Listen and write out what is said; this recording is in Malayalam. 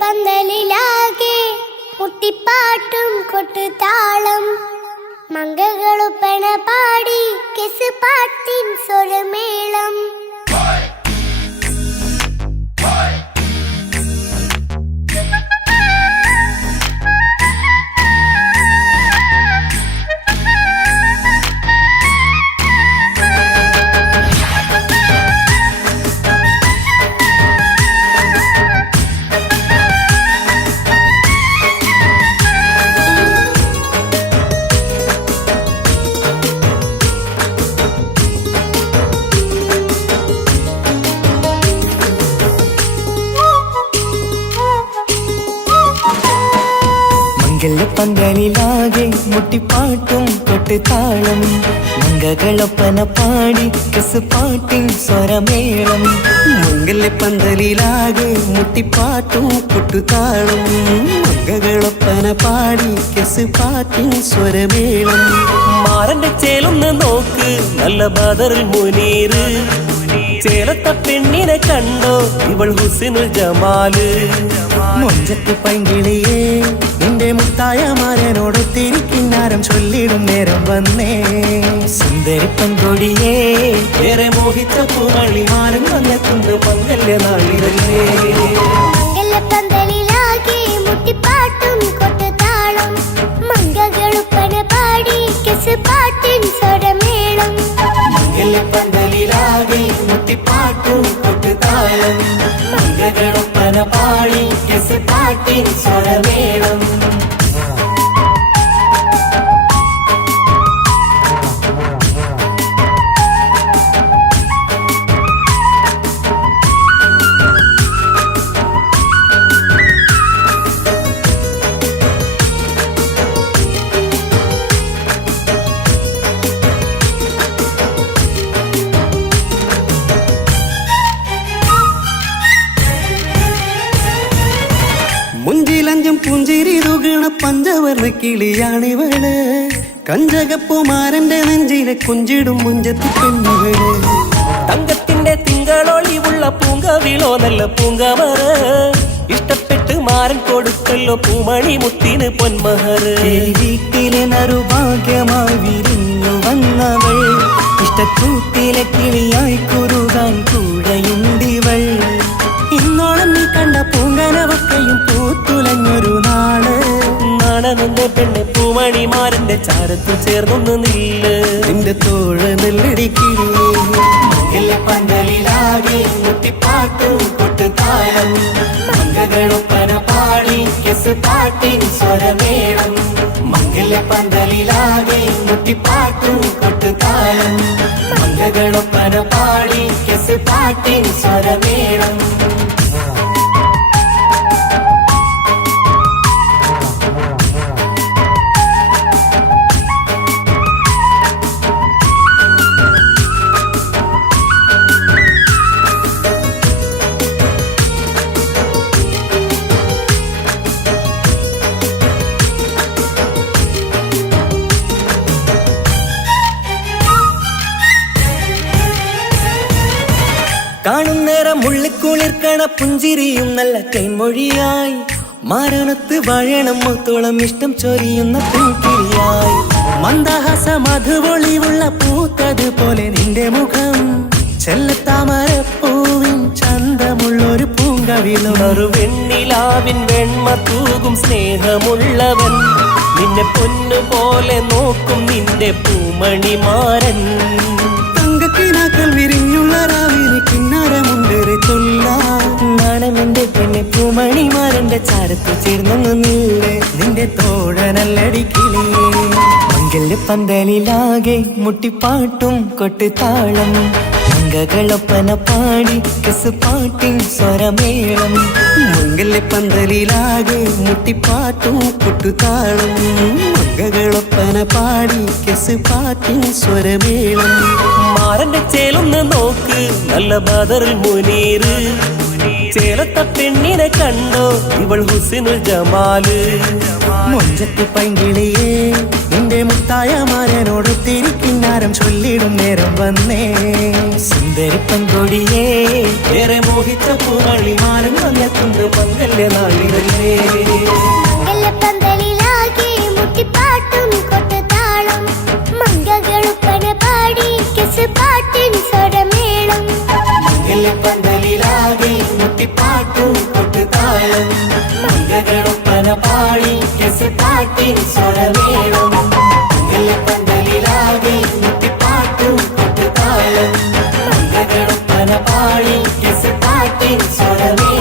മംഗലപന്തലിലാകെ മുട്ടിപ്പാട്ടും കൊട്ടുതാളം മംഗളുപ്പണ പാടി കെസ് പാട്ടിൻ സ്വരമേളം പന്തലിലാകെ മുട്ടിപ്പാട്ടും കൊട്ടുതാളം മംഗളൊപ്പന പാടി കെസ് പാട്ടിൻ സ്വരമേളം മംഗലപ്പന്തലിലാകെ മുട്ടിപ്പാട്ടും കൊട്ടുതാളം മംഗളൊപ്പന പാടി കെസ് പാട്ടിൻ സ്വരമേളം മാറന്റെ ചേലൊന്ന് നോക്ക് നല്ല ബദറിൽ മുനീറ് ചേലത്തെ പെണ്ണിനെ കണ്ടോ ഇവൾ ഹുസ്നുൽ ജമാല് മൊഞ്ചത്ത് പൈങ്കിളിയേ നിന്റെ മുത്തായ മാരനോടൊത്തിരിക്കിന്നാരം ചൊല്ലിടും നേരം വന്നേ സുന്ദരി പെൺകൊടിയേ ഏറെ മോഹിച്ച പൂമണിമാരൻ വന്നെത്തുന്ന പങ്കല്യ നാളിതല്ലേ മംഗലപന്തലിലാകെ മുട്ടിപ്പാട്ടും കൊട്ടുതാളം മംഗളുപ്പന പാടി കെസ് പാട്ടിൻ സ്വരമേളം മംഗലപന്തലിലാകെ മുട്ടിപ്പാട്ടും കൊട്ടുതാളം മംഗളൊപ്പന പാടി കെസ് പാട്ടിൻ സ്വരമേളം മുഞ്ചിലഞ്ചും പുഞ്ചിരി തുകണ പഞ്ചവർണ്ണ കിളിയാണിവള് കഞ്ചകപ്പുമാരന്റെ നെഞ്ചിലെ കുഞ്ചിടും മുഞ്ചത്തി പെണ്ണുകള് തങ്കത്തിന്റെ തിങ്കളൊളിവുള്ള പൂങ്കവിളോ നല്ല പൂങ്കമറ ഇഷ്ടപ്പെട്ട് മാരൻ കൊടുത്തല്ലോ പൂമണി മുത്തിന് പൊന്മഹറ് വീട്ടിലെ നറുഭാഗ്യമായി വിരിഞ്ഞു വന്നവൾ ഇഷ്ടക്കൂട്ടിലെ കിളിയായി കുറുകാൻ കൂടെയുണ്ടിവൾ ഇന്നോളം നീ കണ്ട പൂങ്കനവക്കയും പൂത്തുലഞ്ഞൊരു നാള് നാണനന്റെ പെണ്ണെ പൂമണിമാരന്റെ ചാരത്തിൽ ചേർന്നൊന്ന് നില്ല് നിന്റെ തോഴ നെല്ലടിക്കില്ലേ പന്തലിലാകെ മുട്ടിപ്പാട്ടും കൊട്ടുതാളം മംഗളൊപ്പന പാടി കെസ് പാട്ടിൻ സ്വരമേളം മംഗലപന്തലിലാകെ മുട്ടിപ്പാട്ടും കൊട്ടുതാളം മംഗളൊപ്പന പാടി കെസ് പാട്ടിൻ സ്വരമേളം കാണും നേരം മുള്ളിക്കുളിർക്കണ പുഞ്ചിരിയും നല്ല കൈമൊഴിയായി മാരണത്ത് വാഴണം മൊത്തോളം ഇഷ്ടം ചൊരിയുന്ന പൂക്കിരിയായി മന്ദഹാസ മധുപൊളിവുള്ള പൂത്തതുപോലെ നിന്റെ മുഖം ചെല്ലത്താമരപ്പൂവിൻ ചന്തമുള്ളൊരു പൂങ്കവിലും ഒരു വെണ്ണിലാവിൻ വെണ്മ തൂകും സ്നേഹമുള്ളവൻ നിന്നെ പൊന്നുപോലെ നോക്കും നിന്റെ പൂമണിമാരൻ തങ്കക്കിനാക്കൾ വിരിഞ്ഞുള്ള രാവിലെ കിന്നാരമുണ്ടേറെ നാണമെന്റെ പെണ്ണെ പൂമണിമാരന്റെ ചാരത്ത് ചേർന്നൊന്നു നില്ലേ നിന്റെ തോഴനല്ലടിക്കിലേ മംഗലപന്തലിലാകെ മുട്ടിപ്പാട്ടും കൊട്ടുതാളം മംഗളൊപ്പന പാടി കെസ് പാട്ടിൻ സ്വരമേളം മംഗലപന്തലിലാകെ മുട്ടിപ്പാട്ടും കൊട്ടുതാളം മംഗളൊപ്പന പാടി കെസ് പാട്ടിൻ സ്വരമേളം മാറന്റെ ചേലൊന്ന് നോക്ക് നല്ല ബദറിൽ മുനീറ് ചേലത്തെ പെണ്ണിനെ കണ്ടോ ഇവൾ ഹുസ്നുൽ ജമാല് മൊഞ്ചത്തി പൈങ്കിളിയേ നിന്റെ മുത്തായ മാരനോടൊത്തിരിക്കിന്നാരം ചൊല്ലിടും നേരം വന്നേ സുന്ദരി പെൺകൊടിയേ ഏറെ മോഹിച്ച പൂമണിമാരൻ വന്നെത്തുന്ന കല്യാണത്തിന്റെ നാളിതല്ലേ. മംഗലപ്പന്തലിലാകെ മുട്ടിപ്പാട്ടും കൊട്ടുതാളം മംഗകളുപ്പന പാടി കിസ് പാട്ടിൻ സ്വരമേളം. മംഗലപ്പന്തലിലാകെ മുട്ടിപ്പാട്ടും കൊട്ടുതാളം മംഗകളുപ്പന പാടി കിസ് പാട്ടിൻ സ്വരമേളം. മംഗലപ്പന്തലിലാകെ മുട്ടിപ്പാട്ടും കൊട്ടുതാളം മംഗകളുപ്പന പാടി കിസ് പാട്ടിൻ സ്വരമേളം.